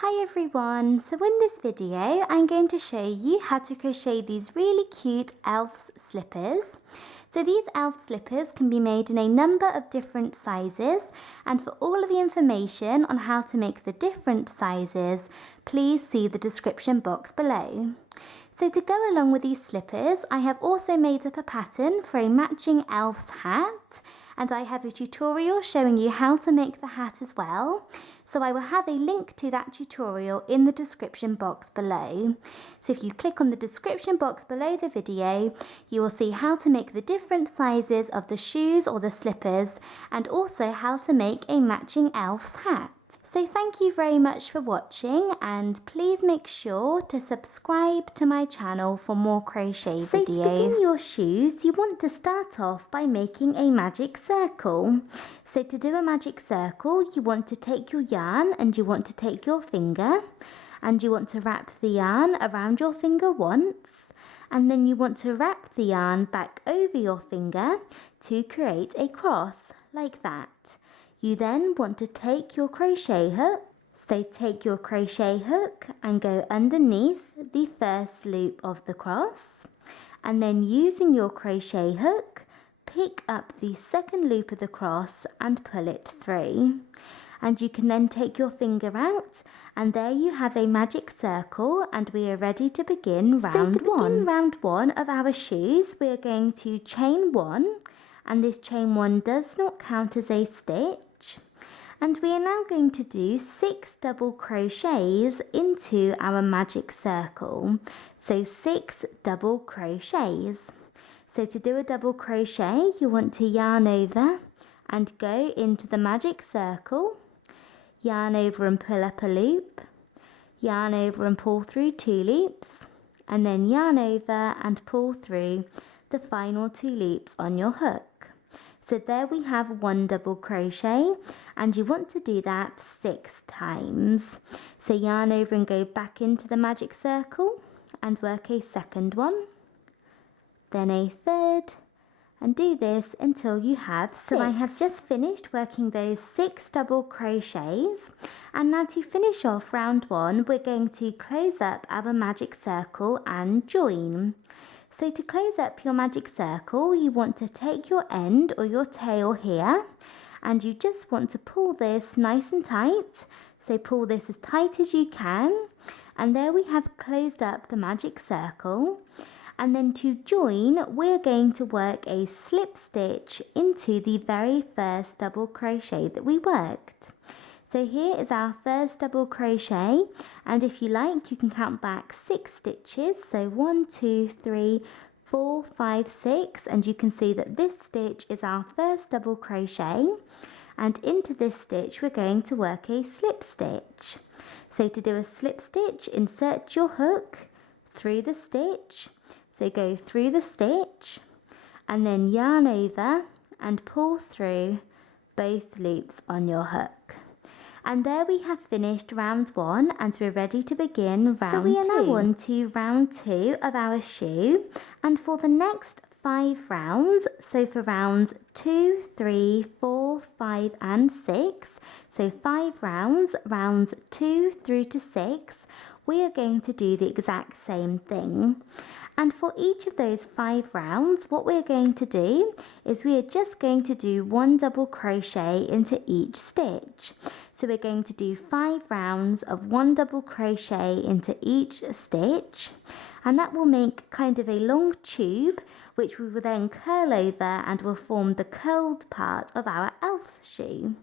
Hi everyone, so in this video I'm going to show you how to crochet these really cute elf slippers. So these elf slippers can be made in a number of different sizes, and for all of the information on how to make the different sizes, please see the description box below. So to go along with these slippers, I have also made up a pattern for a matching elf's hat, and I have a tutorial showing you how to make the hat as well. So I will have a link to that tutorial in the description box below. So if you click on the description box below the video, you will see how to make the different sizes of the shoes or the slippers, and also how to make a matching elf's hat. So thank you very much for watching, and please make sure to subscribe to my channel for more crochet videos. So to begin your shoes, you want to start off by making a magic circle. So to do a magic circle, you want to take your yarn and you want to take your finger, and you want to wrap the yarn around your finger once, and then you want to wrap the yarn back over your finger to create a cross like that. You then want to take your crochet hook, so take your crochet hook and go underneath the first loop of the cross, and then using your crochet hook, pick up the second loop of the cross and pull it through. And you can then take your finger out, and there you have a magic circle, and we are ready to begin round one. So to begin round one of our shoes, we are going to chain one, and this chain one does not count as a stitch. And we are now going to do 6 double crochets into our magic circle. So 6 double crochets. So to do a double crochet, you want to yarn over and go into the magic circle, yarn over and pull up a loop, yarn over and pull through 2 loops, and then yarn over and pull through the final 2 loops on your hook. So there we have 1 double crochet, and you want to do that 6 times. So yarn over and go back into the magic circle and work a second one, then a third, and do this until you have 6. So I have just finished working those 6 double crochets, and now to finish off round one, we're going to close up our magic circle and join. So to close up your magic circle, you want to take your end or your tail here, and you just want to pull this nice and tight. So pull this as tight as you can, and there we have closed up the magic circle. And then to join, we're going to work a slip stitch into the very first double crochet that we worked. So here is our first double crochet, and if you like, you can count back 6 stitches. So 1, 2, 3, 4, 5, 6, and you can see that this stitch is our first double crochet, and into this stitch we're going to work a slip stitch. So to do a slip stitch, insert your hook through the stitch, so go through the stitch and then yarn over and pull through both loops on your hook. And there we have finished round one, and we're ready to begin round two. So we are now on to round 2 of our shoe, and for the next 5 rounds, so for rounds 2, 3, 4, 5 and 6, so 5 rounds, rounds 2 through to 6, we are going to do the exact same thing. And for each of those 5 rounds, what we're going to do is we are just going to do 1 double crochet into each stitch. So we're going to do 5 rounds of 1 double crochet into each stitch, and that will make kind of a long tube, which we will then curl over and will form the curled part of our elf's shoe.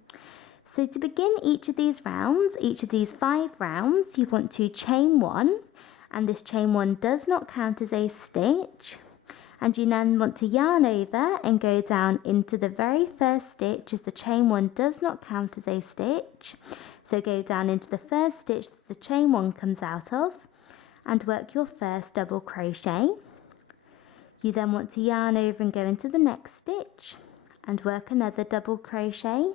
So to begin each of these rounds, each of these 5 rounds, you want to chain 1, and this chain 1 does not count as a stitch. And you then want to yarn over and go down into the very first stitch, as the chain 1 does not count as a stitch. So go down into the first stitch that the chain 1 comes out of and work your first double crochet. You then want to yarn over and go into the next stitch and work another double crochet.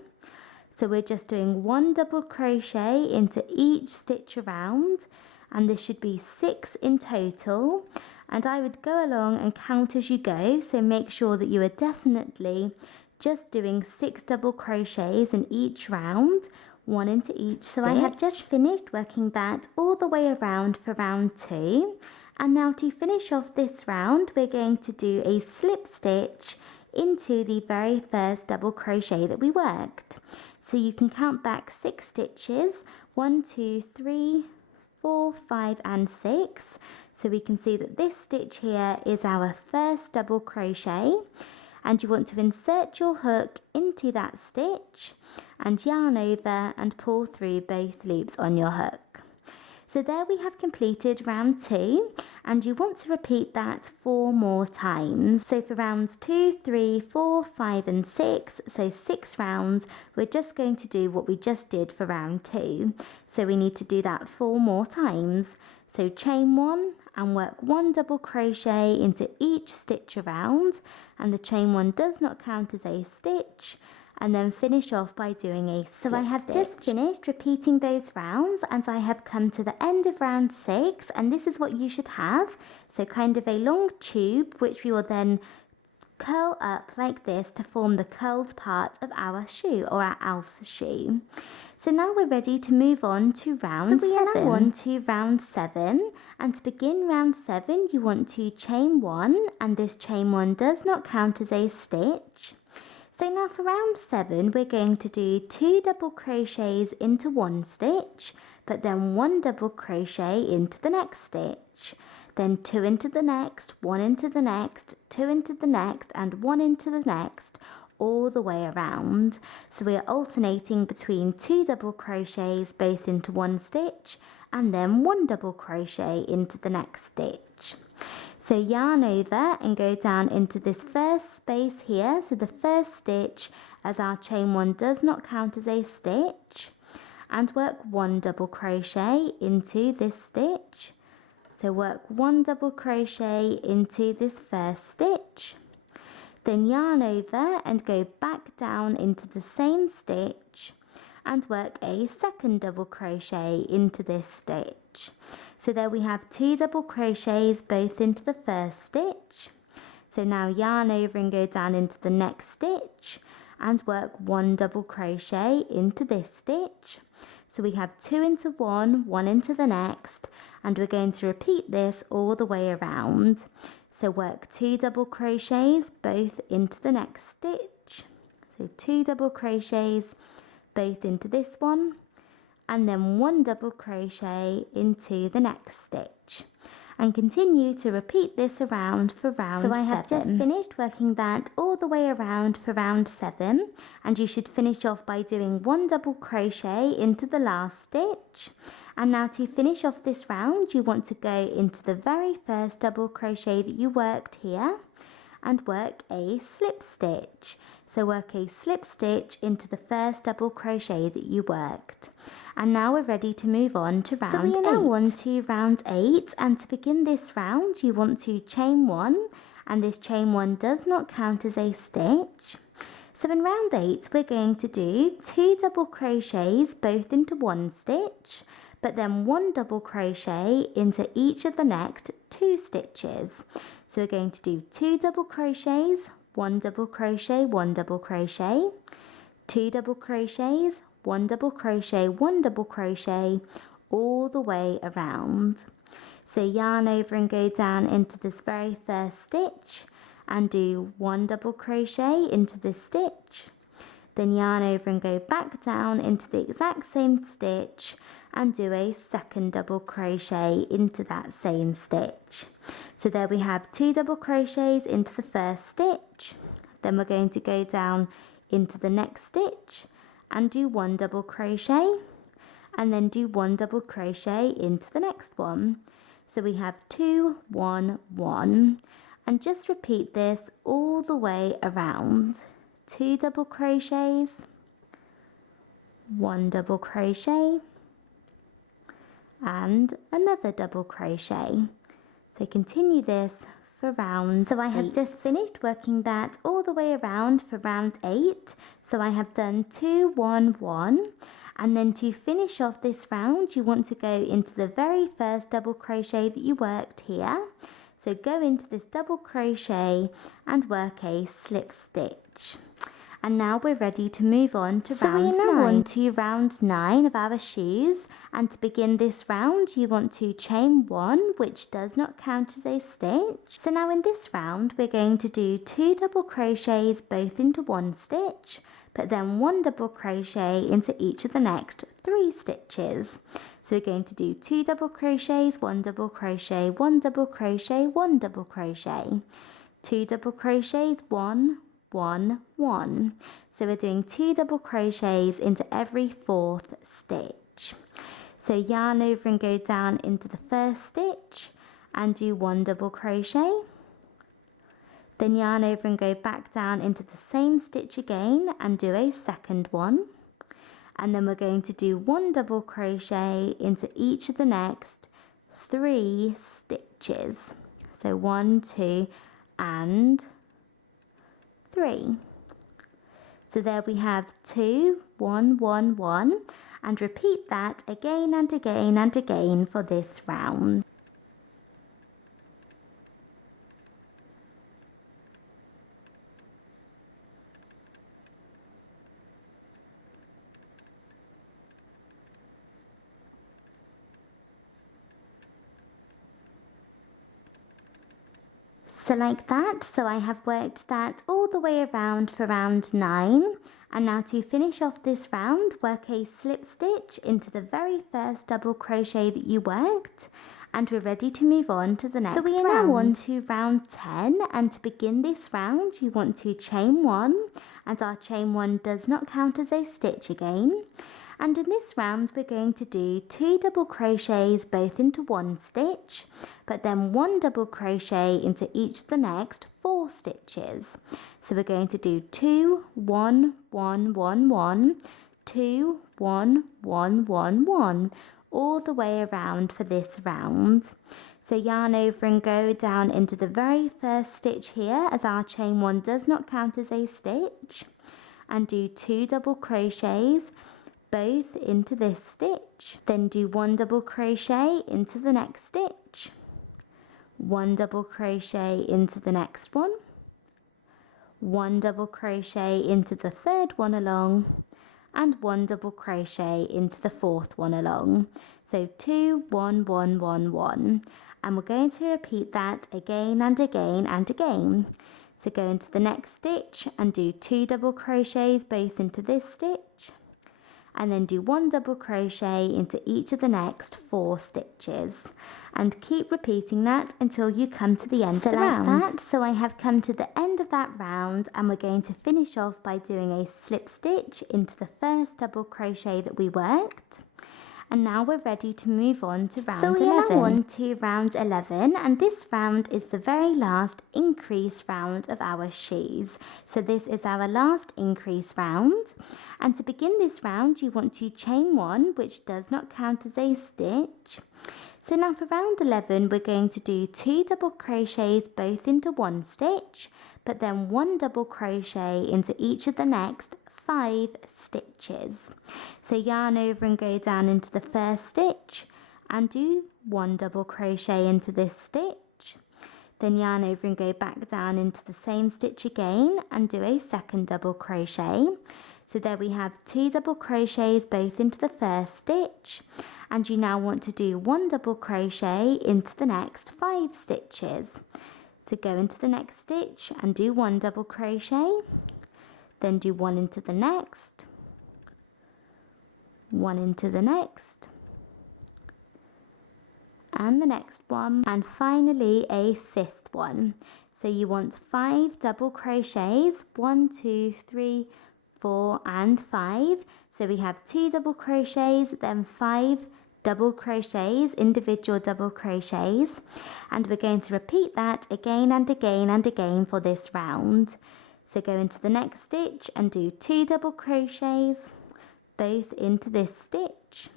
So we're just doing 1 double crochet into each stitch around, and this should be 6 in total. And I would go along and count as you go, so make sure that you are definitely just doing 6 double crochets in each round, one into each stitch. So I have just finished working that all the way around for round 2, and now to finish off this round we're going to do a slip stitch into the very first double crochet that we worked. So you can count back 6 stitches, 1, 2, 3, 4, 5 and 6. So we can see that this stitch here is our first double crochet, and you want to insert your hook into that stitch and yarn over and pull through both loops on your hook. So there we have completed round 2, and you want to repeat that 4 more times. So for rounds 2, 3, 4, 5 and 6, so 6 rounds, we're just going to do what we just did for round 2. So we need to do that 4 more times. So chain 1 and work 1 double crochet into each stitch around, and the chain 1 does not count as a stitch, and then finish off by doing a slip stitch. So I have just finished repeating those rounds, and I have come to the end of round 6, and this is what you should have. So kind of a long tube, which we will then curl up like this to form the curled part of our shoe, or our elf's shoe. So now we're ready to move on to round 7. So we are now on to round 7, and to begin round 7 you want to chain 1, and this chain 1 does not count as a stitch. So now for round 7 we're going to do 2 double crochets into one stitch, but then 1 double crochet into the next stitch, then 2 into the next, 1 into the next, 2 into the next and 1 into the next, all the way around. So we are alternating between 2 double crochets both into one stitch and then 1 double crochet into the next stitch. So yarn over and go down into this first space here, so the first stitch, as our chain 1 does not count as a stitch, and work 1 double crochet into this stitch. So work 1 double crochet into this first stitch, then yarn over and go back down into the same stitch and work a second double crochet into this stitch. So there we have 2 double crochets both into the first stitch. So now yarn over and go down into the next stitch and work 1 double crochet into this stitch. So we have 2 into one, 1 into the next, and we're going to repeat this all the way around. So work 2 double crochets both into the next stitch. So 2 double crochets both into this one, and then 1 double crochet into the next stitch, and continue to repeat this around for round 7. So I have just finished working that all the way around for round 7, and you should finish off by doing 1 double crochet into the last stitch. And now to finish off this round you want to go into the very first double crochet that you worked here and work a slip stitch. So work a slip stitch into the first double crochet that you worked. And now we're ready to move on to round 8. So we are now on to round 8, and to begin this round you want to chain 1, and this chain 1 does not count as a stitch. So in round 8 we're going to do 2 double crochets both into one stitch, but then 1 double crochet into each of the next 2 stitches. So we're going to do 2 double crochets, 1 double crochet, 1 double crochet, 2 double crochets, 1 double crochet, 1 double crochet, all the way around. So yarn over and go down into this very first stitch and do 1 double crochet into this stitch, then yarn over and go back down into the exact same stitch and do a second double crochet into that same stitch. So there we have 2 double crochets into the first stitch, then we're going to go down into the next stitch and do 1 double crochet, and then do 1 double crochet into the next one. So we have 2, 1, 1, and just repeat this all the way around. 2 double crochets, 1 double crochet, and another double crochet. So continue this for round 8. So I have just finished working that all the way around for round 8. So I have done 2, 1, 1, and then to finish off this round you want to go into the very first double crochet that you worked here. So go into this double crochet and work a slip stitch. And now we're ready to move on to round 9. So we are now on to round 9 of our shoes, and to begin this round you want to chain 1, which does not count as a stitch. So now in this round we're going to do 2 double crochets both into 1 stitch, but then 1 double crochet into each of the next 3 stitches. So we're going to do 2 double crochets, 1 double crochet, 1 double crochet, 1 double crochet, 2 double crochets, 1, 1, 1. So we're doing 2 double crochets into every 4th stitch. So yarn over and go down into the first stitch and do 1 double crochet. Then yarn over and go back down into the same stitch again and do a second one. And then we're going to do 1 double crochet into each of the next 3 stitches. So 1, 2, and 3. So there we have 2, 1, 1, 1, and repeat that again and again and again for this round. So like that, so I have worked that all the way around for round 9. And now to finish off this round, work a slip stitch into the very first double crochet that you worked, and we're ready to move on to the next round. So we are now on to round 10, and to begin this round you want to chain 1, and our chain 1 does not count as a stitch again. And in this round we're going to do 2 double crochets both into 1 stitch, but then 1 double crochet into each of the next 4 stitches. So we're going to do 2, 1, 1, 1, 1, 2, 1, 1, 1, 1, all the way around for this round. So yarn over and go down into the very first stitch here, as our chain 1 does not count as a stitch, and do 2 double crochets both into this stitch. Then do 1 double crochet into the next stitch, 1 double crochet into the next one, 1 double crochet into the third one along, and 1 double crochet into the fourth one along. So 2, 1, 1, 1, 1, and we're going to repeat that again and again and again. So go into the next stitch and do 2 double crochets both into this stitch, and then do 1 double crochet into each of the next 4 stitches, and keep repeating that until you come to the end of the round. So I have come to the end of that round, and we're going to finish off by doing a slip stitch into the first double crochet that we worked. And now we're ready to move on to round 11. So we are now on to round 11, and this round is the very last increase round of our shoes. So this is our last increase round, and to begin this round you want to chain 1, which does not count as a stitch. So now for round 11 we're going to do 2 double crochets both into 1 stitch, but then 1 double crochet into each of the next 5 stitches. So yarn over and go down into the first stitch and do 1 double crochet into this stitch. Then yarn over and go back down into the same stitch again and do a second double crochet. So there we have 2 double crochets both into the first stitch, and you now want to do 1 double crochet into the next 5 stitches. So go into the next stitch and do 1 double crochet, then do 1 into the next, 1 into the next, and the next one, and finally a 5th one. So you want 5 double crochets, 1, 2, 3, 4 and 5. So we have 2 double crochets, then 5 double crochets, individual double crochets, and we're going to repeat that again and again and again for this round. So go into the next stitch and do 2 double crochets both into this stitch,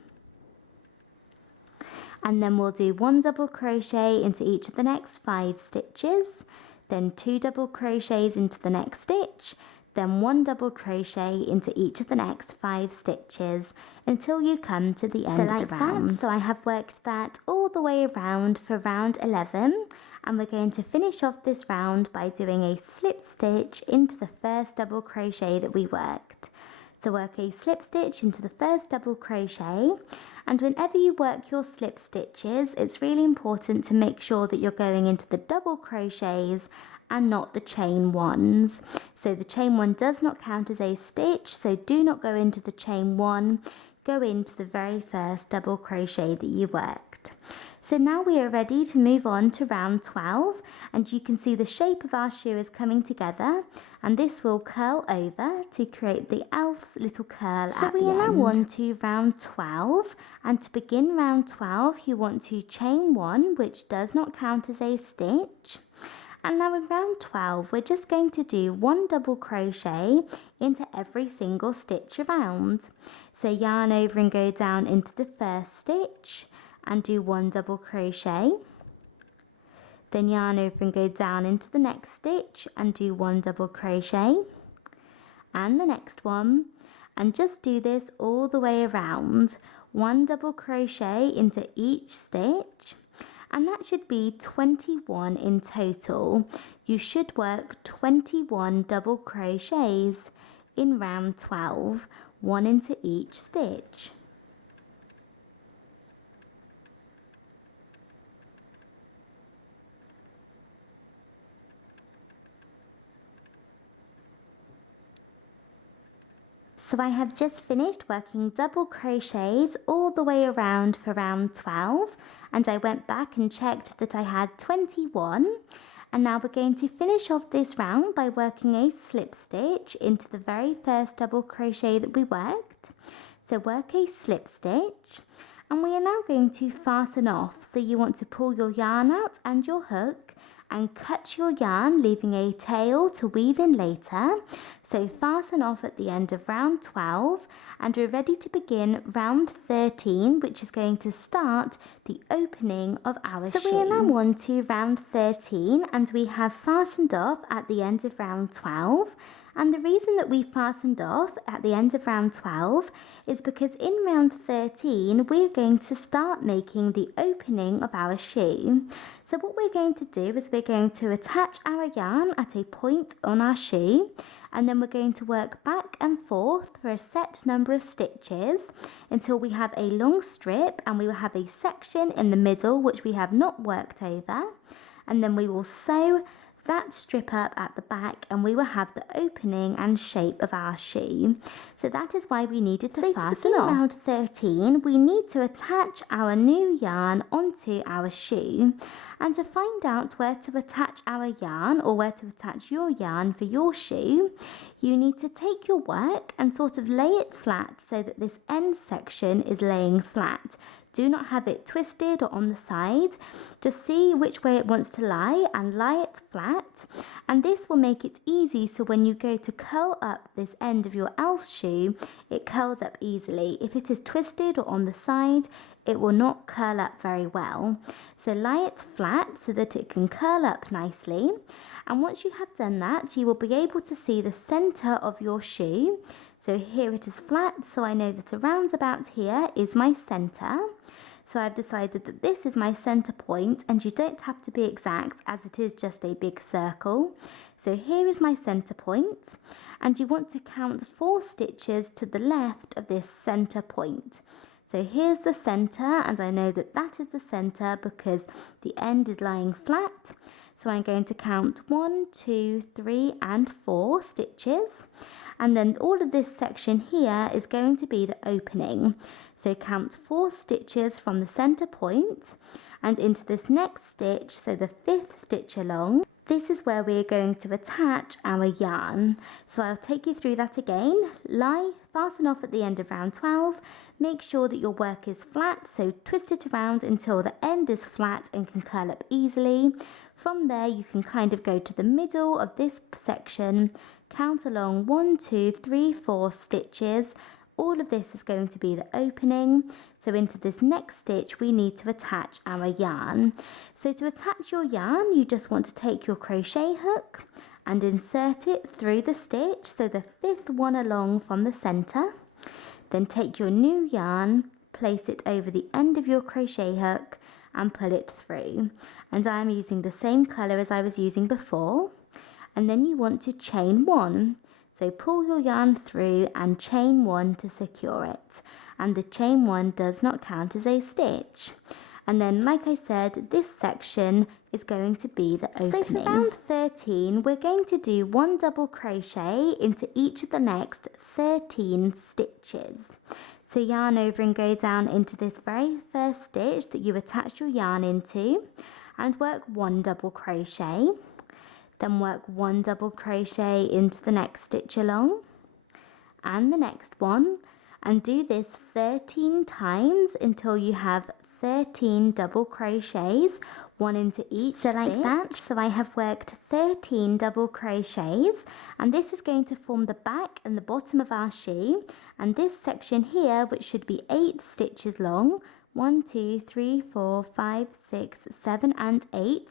and then we'll do 1 double crochet into each of the next 5 stitches, then 2 double crochets into the next stitch, then 1 double crochet into each of the next 5 stitches until you come to the end of the round. So I have worked that all the way around for round 11, and we're going to finish off this round by doing a slip stitch into the first double crochet that we worked. So work a slip stitch into the first double crochet, and whenever you work your slip stitches, it's really important to make sure that you're going into the double crochets and not the chain ones. So the chain one does not count as a stitch, so do not go into the chain one, go into the very first double crochet that you worked. So now we are ready to move on to round 12, and you can see the shape of our shoe is coming together, and this will curl over to create the elf's little curl at the end. So we are now on to round 12, and to begin round 12 you want to chain 1, which does not count as a stitch. And now in round 12 we're just going to do 1 double crochet into every single stitch around. So yarn over and go down into the first stitch and do 1 double crochet, then yarn over and go down into the next stitch and do 1 double crochet, and the next one, and just do this all the way around, 1 double crochet into each stitch, and that should be 21 in total. You should work 21 double crochets in round 12, 1 into each stitch. So I have just finished working double crochets all the way around for round 12, and I went back and checked that I had 21, and now we're going to finish off this round by working a slip stitch into the very first double crochet that we worked. So work a slip stitch, and we are now going to fasten off. So you want to pull your yarn out and your hook and cut your yarn, leaving a tail to weave in later. So fasten off at the end of round 12, and we're ready to begin round 13, which is going to start the opening of our shoe. So we are now on to round 13, and we have fastened off at the end of round 12. And the reason that we fastened off at the end of round 12 is because in round 13 we're going to start making the opening of our shoe. So what we're going to do is we're going to attach our yarn at a point on our shoe, and then we're going to work back and forth for a set number of stitches until we have a long strip, and we will have a section in the middle which we have not worked over, and then we will sew that strip up at the back, and we will have the opening and shape of our shoe. So that is why we needed to fasten off. Round 13 we need to attach our new yarn onto our shoe, and to find out where to attach our yarn, or where to attach your yarn for your shoe, you need to take your work and sort of lay it flat so that this end section is laying flat. Do not have it twisted or on the side. Just see which way it wants to lie and lie it flat. And this will make it easy, so when you go to curl up this end of your elf shoe, it curls up easily. If it is twisted or on the side, it will not curl up very well. So lie it flat so that it can curl up nicely. And once you have done that, you will be able to see the center of your shoe. So here it is flat, so I know that around about here is my center. So I've decided that this is my center point, and you don't have to be exact as it is just a big circle. So here is my center point, and you want to count 4 stitches to the left of this center point. So here's the center, and I know that that is the center because the end is lying flat. So I'm going to count 1, 2, 3 and 4 stitches. And then all of this section here is going to be the opening. So count 4 stitches from the center point and into this next stitch, so the 5th stitch along. This is where we're going to attach our yarn. So I'll take you through that again. Fasten off at the end of round 12. Make sure that your work is flat, so twist it around until the end is flat and can curl up easily. From there you can kind of go to the middle of this section, count along 1, 2, 3, 4 stitches. All of this is going to be the opening. So into this next stitch we need to attach our yarn. So to attach your yarn, you just want to take your crochet hook and insert it through the stitch, so the 5th one along from the center. Then take your new yarn, place it over the end of your crochet hook and pull it through. And I'm using the same colour as I was using before. And then you want to chain 1. So pull your yarn through and chain 1 to secure it. And the chain 1 does not count as a stitch. And then, like I said, this section is going to be the opening. So for round 13, we're going to do 1 double crochet into each of the next 13 stitches. So yarn over and go down into this very first stitch that you attach your yarn into and work 1 double crochet. Then work 1 double crochet into the next stitch along and the next one, and do this 13 times until you have 13 double crochets, 1 into each stitch. Like that. So I have worked 13 double crochets, and this is going to form the back and the bottom of our shoe. And this section here, which should be 8 stitches long, 1, 2, 3, 4, 5, 6, 7 and 8,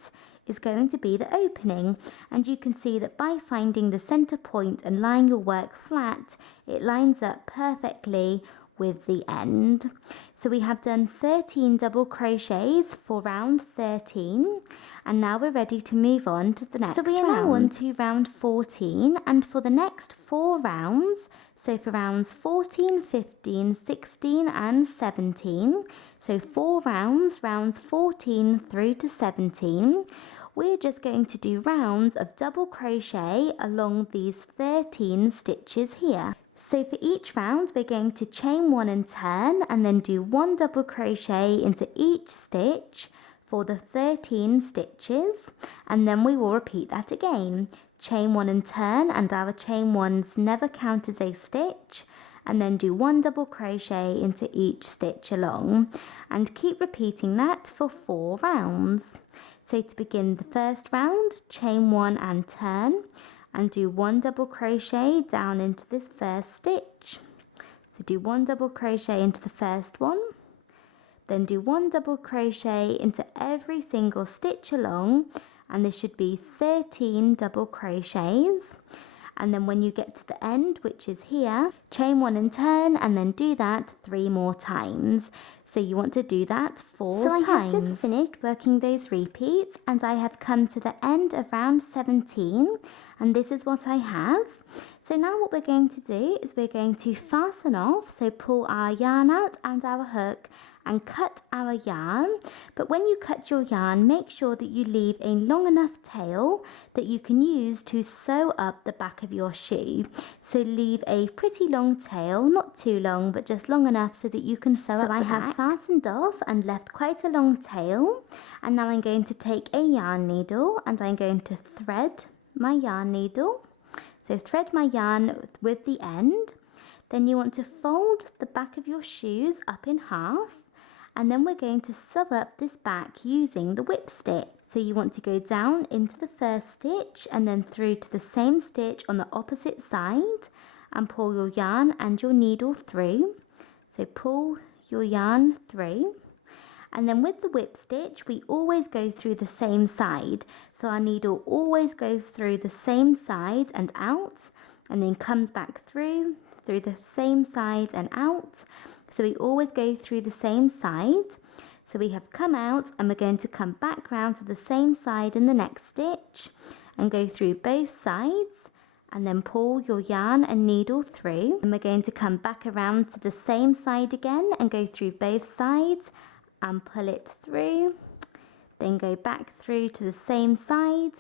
is going to be the opening. And you can see that by finding the center point and lying your work flat, it lines up perfectly with the end. So we have done 13 double crochets for round 13, and now we're ready to move on to the next round. So we are now on to round 14, and for the next 4 rounds, so for rounds 14, 15, 16 and 17, so 4 rounds, rounds 14 through to 17, we're just going to do rounds of double crochet along these 13 stitches here. So for each round, we're going to chain 1 and turn, and then do 1 double crochet into each stitch for the 13 stitches, and then we will repeat that again. Chain 1 and turn, and our chain 1s never count as a stitch, and then do 1 double crochet into each stitch along, and keep repeating that for 4 rounds. So to begin the first round, chain 1 and turn, and do 1 double crochet down into this first stitch. So do 1 double crochet into the first one, then do 1 double crochet into every single stitch along, and there should be 13 double crochets. And then when you get to the end, which is here, chain 1 and turn, and then do that 3 more times. So you want to do that 4 times. So I have just finished working those repeats, and I have come to the end of round 17, and this is what I have. So now what we're going to do is we're going to fasten off, so pull our yarn out and our hook and cut our yarn. But when you cut your yarn, make sure that you leave a long enough tail that you can use to sew up the back of your shoe. So leave a pretty long tail, not too long, but just long enough so that you can sew up the back. So I have fastened off and left quite a long tail, and now I'm going to take a yarn needle and I'm going to thread my yarn needle. So thread my yarn with the end. Then you want to fold the back of your shoes up in half, and then we're going to sew up this back using the whip stitch. So you want to go down into the first stitch and then through to the same stitch on the opposite side and pull your yarn and your needle through. So pull your yarn through, and then with the whip stitch we always go through the same side. So our needle always goes through the same side and out, and then comes back through the same side and out. So we always go through the same side. So we have come out, and we're going to come back round to the same side in the next stitch and go through both sides, and then pull your yarn and needle through, and we're going to come back around to the same side again and go through both sides and pull it through, then go back through to the same side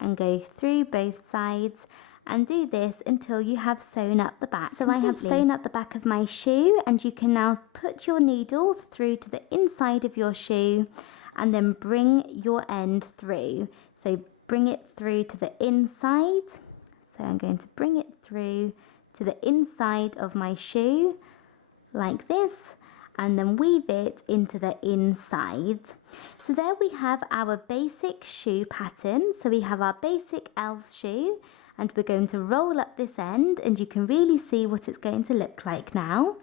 and go through both sides, and do this until you have sewn up the back. So I have sewn up the back of my shoe, and you can now put your needle through to the inside of your shoe and then bring your end through. So bring it through to the inside. So I'm going to bring it through to the inside of my shoe like this, and then weave it into the inside. So there we have our basic shoe pattern. So we have our basic elf shoe, and we're going to roll up this end, and you can really see what it's going to look like now.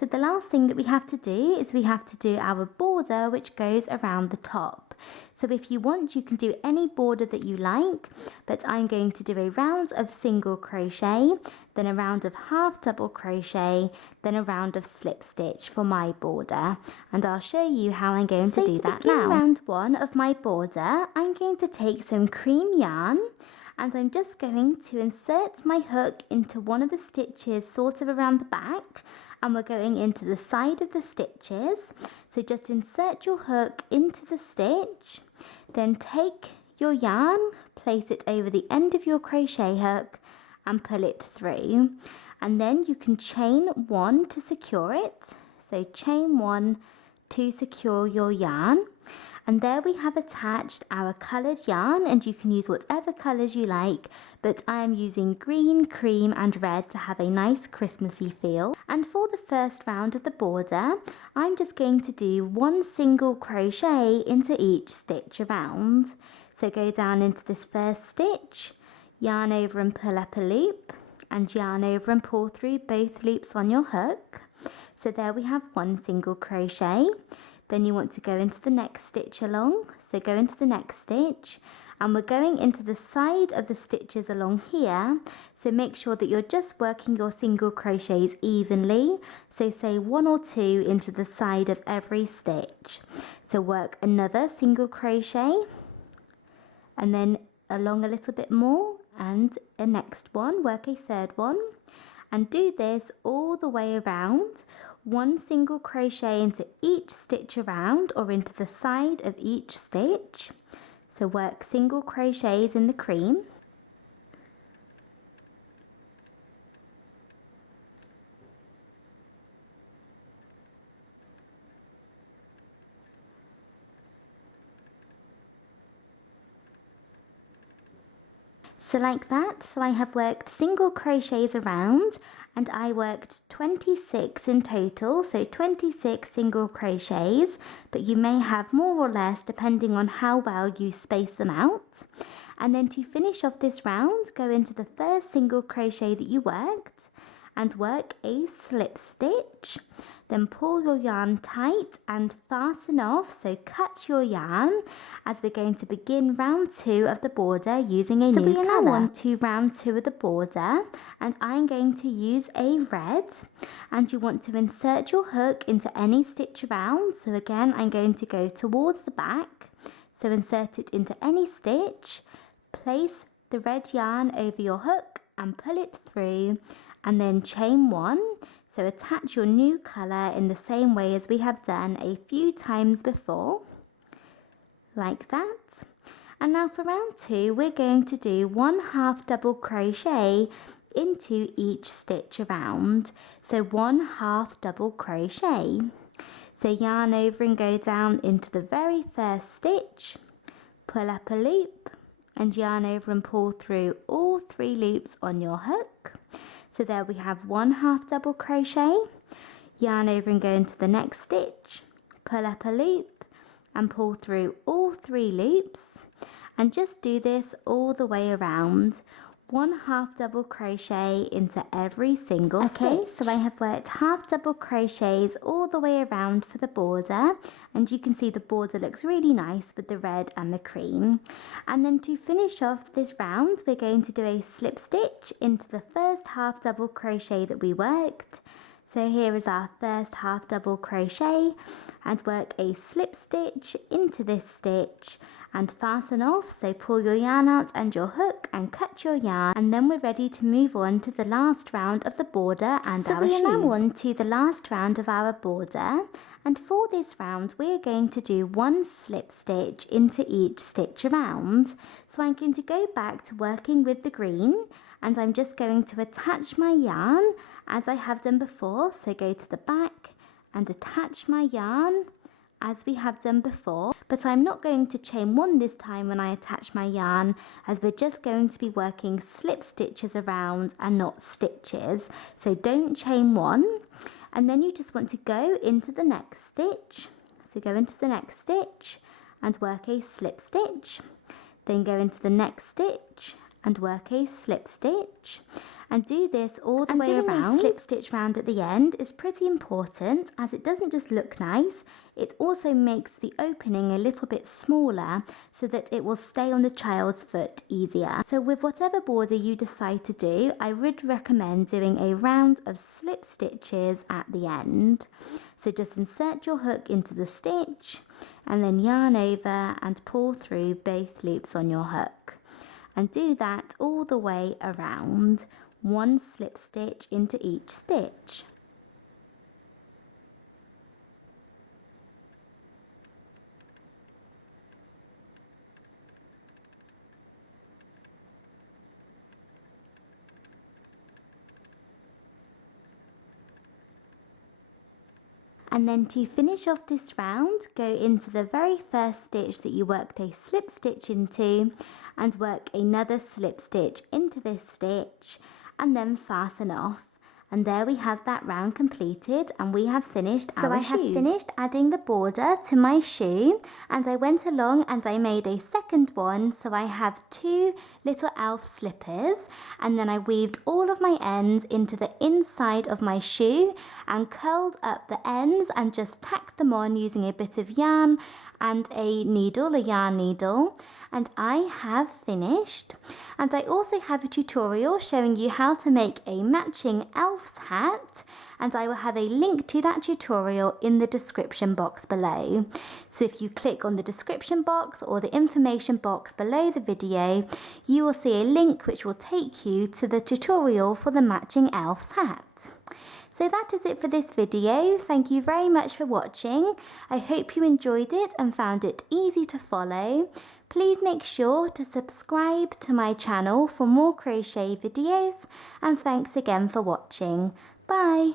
So the last thing that we have to do is we have to do our border, which goes around the top. So if you want, you can do any border that you like, but I'm going to do a round of single crochet, then a round of half double crochet, then a round of slip stitch for my border, and I'll show you how I'm going to do that now. Round 1 of my border, I'm going to take some cream yarn, and I'm just going to insert my hook into one of the stitches sort of around the back, and we're going into the side of the stitches. So just insert your hook into the stitch, then take your yarn, place it over the end of your crochet hook and pull it through, and then you can chain 1 to secure it. So chain 1 to secure your yarn, and there we have attached our coloured yarn, and you can use whatever colours you like, but I am using green, cream and red to have a nice Christmassy feel. And for the first round of the border, I'm just going to do 1 single crochet into each stitch around. So go down into this first stitch, yarn over and pull up a loop, and yarn over and pull through both loops on your hook. So there we have 1 single crochet. Then you want to go into the next stitch along, so go into the next stitch, and we're going into the side of the stitches along here, so make sure that you're just working your single crochets evenly, so say 1 or 2 into the side of every stitch. So work another single crochet, and then along a little bit more, and a next one, work a third one, and do this all the way around. 1 single crochet into each stitch around, or into the side of each stitch. So work single crochets in the cream. So like that, so I have worked single crochets around, and I worked 26 in total, so 26 single crochets, but you may have more or less depending on how well you space them out. And then to finish off this round, go into the first single crochet that you worked and work a slip stitch. Then pull your yarn tight and fasten off, so cut your yarn, as we're going to begin round 2 of the border using a new colour. So we are now on to round 2 of the border, and I'm going to use a red, and you want to insert your hook into any stitch around. So again, I'm going to go towards the back, so insert it into any stitch, place the red yarn over your hook and pull it through, and then chain 1. So attach your new colour in the same way as we have done a few times before, like that. And now for round 2, we're going to do 1 half double crochet into each stitch around. So 1 half double crochet. So yarn over and go down into the very first stitch, pull up a loop, and yarn over and pull through all 3 loops on your hook. So there we have 1 half double crochet, yarn over and go into the next stitch, pull up a loop and pull through all 3 loops, and just do this all the way around. 1 half double crochet into every single stitch. So I have worked half double crochets all the way around for the border, and you can see the border looks really nice with the red and the cream. And then to finish off this round, we're going to do a slip stitch into the first half double crochet that we worked. So here is our first half double crochet, and work a slip stitch into this stitch and fasten off. So pull your yarn out and your hook and cut your yarn, and then we're ready to move on to the last round of the border and our shoes. So we are now on to the last round of our border, and for this round we're going to do 1 slip stitch into each stitch around. So I'm going to go back to working with the green, and I'm just going to attach my yarn as I have done before. So go to the back and attach my yarn as we have done before, but I'm not going to chain 1 this time when I attach my yarn, as we're just going to be working slip stitches around and not stitches. So don't chain 1, and then you just want to go into the next stitch. So go into the next stitch and work a slip stitch, then go into the next stitch and work a slip stitch, And do this all the way around. A slip stitch round at the end is pretty important, as it doesn't just look nice, it also makes the opening a little bit smaller so that it will stay on the child's foot easier. So with whatever border you decide to do, I would recommend doing a round of slip stitches at the end. So just insert your hook into the stitch and then yarn over and pull through both loops on your hook. And do that all the way around, one slip stitch into each stitch. And then to finish off this round, go into the very first stitch that you worked a slip stitch into and work another slip stitch into this stitch and then fasten off. And there we have that round completed and we have finished our shoes. So I have finished adding the border to my shoe and I went along and I made a second one. So I have 2 little elf slippers and then I weaved all of my ends into the inside of my shoe and curled up the ends and just tacked them on using a bit of yarn and a needle, a yarn needle. And I have finished. And I also have a tutorial showing you how to make a matching elf's hat, and I will have a link to that tutorial in the description box below. So if you click on the description box or the information box below the video, you will see a link which will take you to the tutorial for the matching elf's hat. So that is it for this video. Thank you very much for watching. I hope you enjoyed it and found it easy to follow. Please make sure to subscribe to my channel for more crochet videos, and thanks again for watching. Bye!